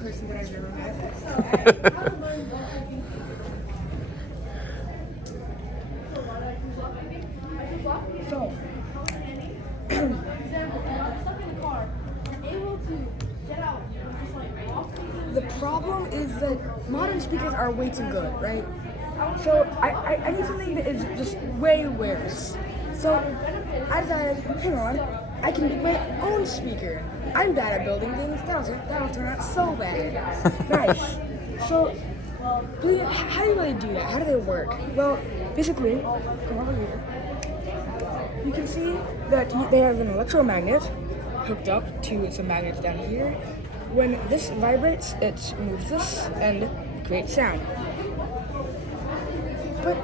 person that I've never met. So, the problem is that modern speakers are way too good, right? So I need something that is just way worse. So I decided, hang on, I can make my own speaker. I'm bad at building things. That'll turn out so bad. Nice. So, how do you really do that? How do they work? Well, basically, come over here. You can see that they have an electromagnet hooked up to some magnets down here. When this vibrates, it moves this and creates sound. But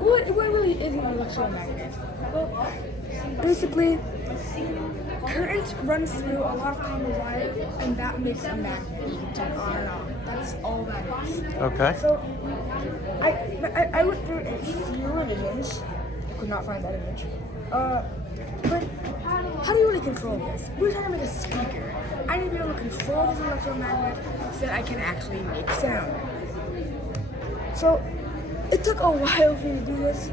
what really is an electromagnet? Well, basically, current runs through a lot of copper wire, and that makes a magnet. You can turn on and off. That's all that is. Okay. So, I went through a few revisions. I could not find that image. But how do you really control this? We're trying to make a speaker. I need to be able to control this electromagnet so that I can actually make sound. So, it took a while for me to do this.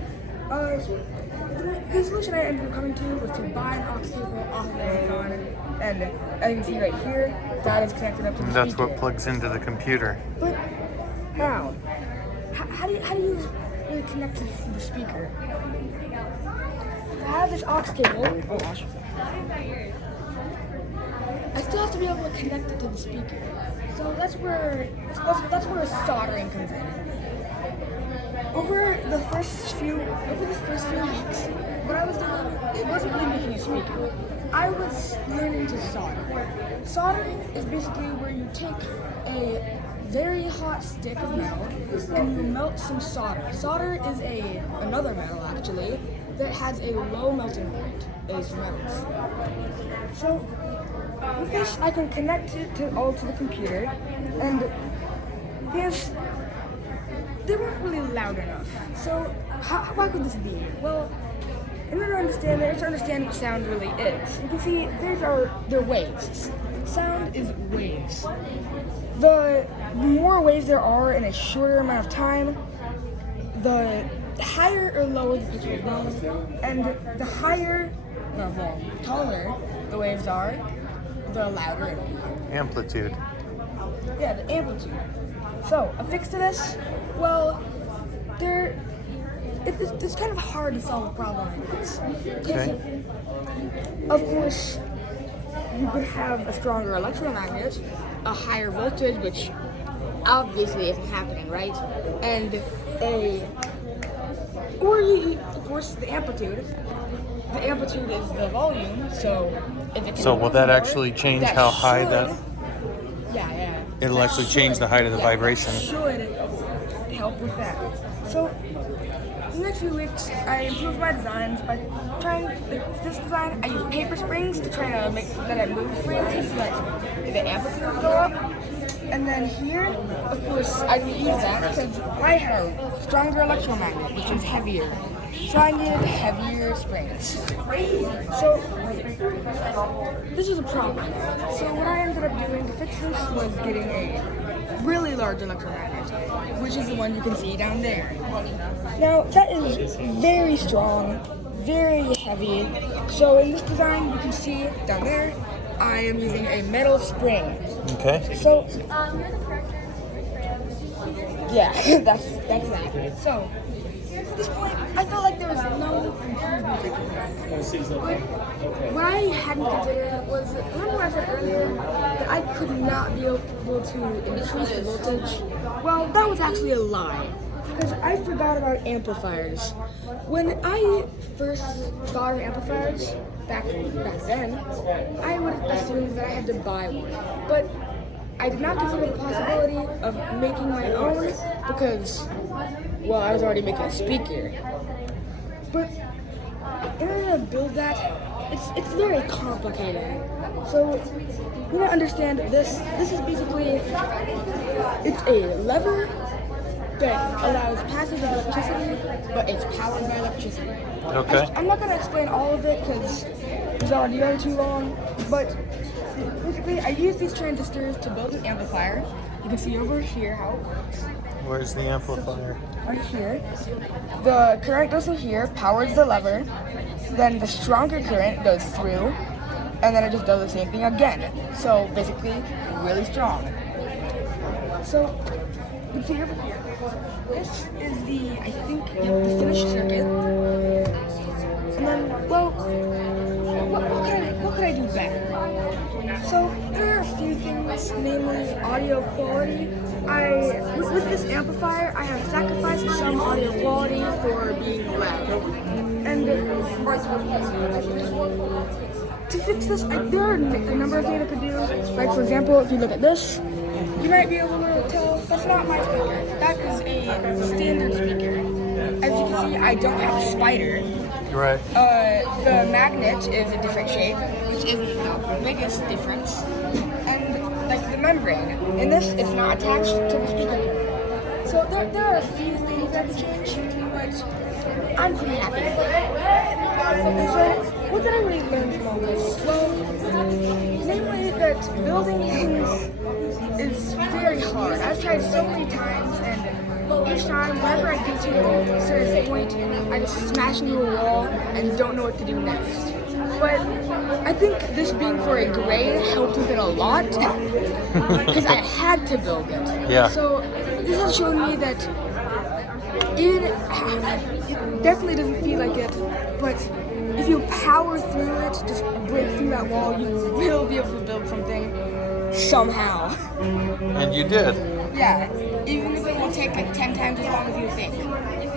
The solution I ended up coming to was to buy an aux cable off of Amazon, and as you can see right here, that is connected up to the That's speaker. what plugs into the computer. But how? How do you really connect to the speaker? I have this aux cable. Oh gosh. I still have to be able to connect it to the speaker. So that's where soldering comes in. Over the first few weeks, what I was doing, it wasn't really making a speaker. I was learning to solder. Soldering is basically where you take a very hot stick of metal and you melt some solder. Solder is another metal actually that has a low melting point as metals. So with this, I can connect it all to the computer, and this. They weren't really loud enough. So how could this be? Well, in order to understand what sound really is, you can see they're waves. Sound is waves. The more waves there are in a shorter amount of time, the higher or lower the pitch will be, and the taller the waves are, the louder it will be. Amplitude. Yeah, the amplitude. So, a fix to this? Well, it's kind of hard to solve a problem like this. Okay. Of course, you could have a stronger electromagnet, a higher voltage, which obviously isn't happening, right? And of course, the amplitude. The amplitude is the volume, so if it can So will move that more, actually change that how high should- that? Yeah. It'll That actually change the height of the vibration. Should help with that. So, in the next few weeks, I improved my designs by trying this design. I used paper springs to try to make that it move freely so that the amplitude would go up. And then here, of course, I didn't use that because I had a stronger electromagnet, which is heavier. So I needed heavier springs. So this was a problem. So what I ended up doing to fix this was getting a really large electromagnet, which is the one you can see down there. Now that is very strong, very heavy. So in this design, you can see down there, I am using a metal spring. Okay. So yeah, that's that. So at this point, I felt like there was no improvement I could make. But what I hadn't considered was, remember what I said earlier, that I could not be able to increase the voltage? Well, that was actually a lie, because I forgot about amplifiers. When I first thought of amplifiers, back then, I would assume that I had to buy one. But I did not consider the possibility of making my own because, well, I was already making a speaker. But in order to build that, it's very complicated. So you want to understand this. This is basically, it's a lever that allows passage of electricity, but it's powered by electricity. Okay. I'm not going to explain all of it because it's already going too long, but basically, I use these transistors to build an amplifier. You can see over here how Where's the amplifier? right here. The current goes through here, powers the lever. Then the stronger current goes through, and then it just does the same thing again. So basically, really strong. So you can see over here. This is the, I think, the finished circuit. And then, well, what could I do better? So there are a few things, namely audio quality. With this amplifier, I have sacrificed some audio quality for being loud. And to fix this, there are a number of things I could do. Like for example, if you look at this, you might be able to tell that's not my speaker. That is a standard speaker. As you can see, I don't have a spider. Right. The magnet is a different shape, which is the biggest difference. And like the membrane, in this, it's not attached to the speaker. So there are a few things I could change, but I'm pretty happy with it. And so, what did I really learn from all this? Well, namely that building things is very hard. I've tried so many times, and each time, whenever I get to a certain point, I just smash into a wall and don't know what to do next. But I think this being for a grade helped with it a lot, because I had to build it. Yeah. So this has shown me that it definitely doesn't feel like it, but if you power through it, just break through that wall, you will be able to build something somehow. And you did. Yeah, even if it will take like 10 times as long as you think.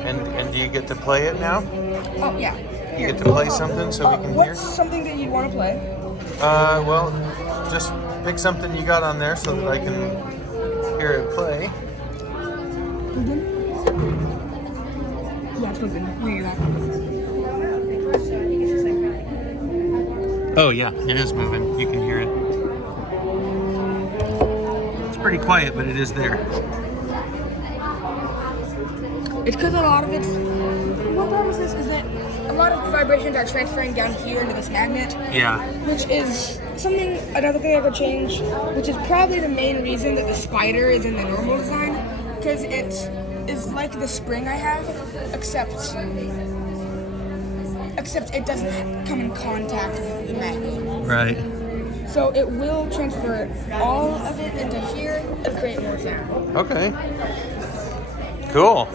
And do you get to play it now? Oh, yeah. You get to play something so we can hear? What's something that you'd want to play? Well, just pick something you got on there so that I can hear it play. Yeah, it's moving. Hear that. Oh yeah, it is moving. You can hear it. It's pretty quiet, but it is there. It's because a lot of it's... What problem is this is that a lot of vibrations are transferring down here into this magnet. Yeah. Which is another thing I could change, which is probably the main reason that the spider is in the normal design, because it's like the spring I have, except it doesn't come in contact with the magnet. Right. So it will transfer all of it into here and create more sound. Okay. Cool.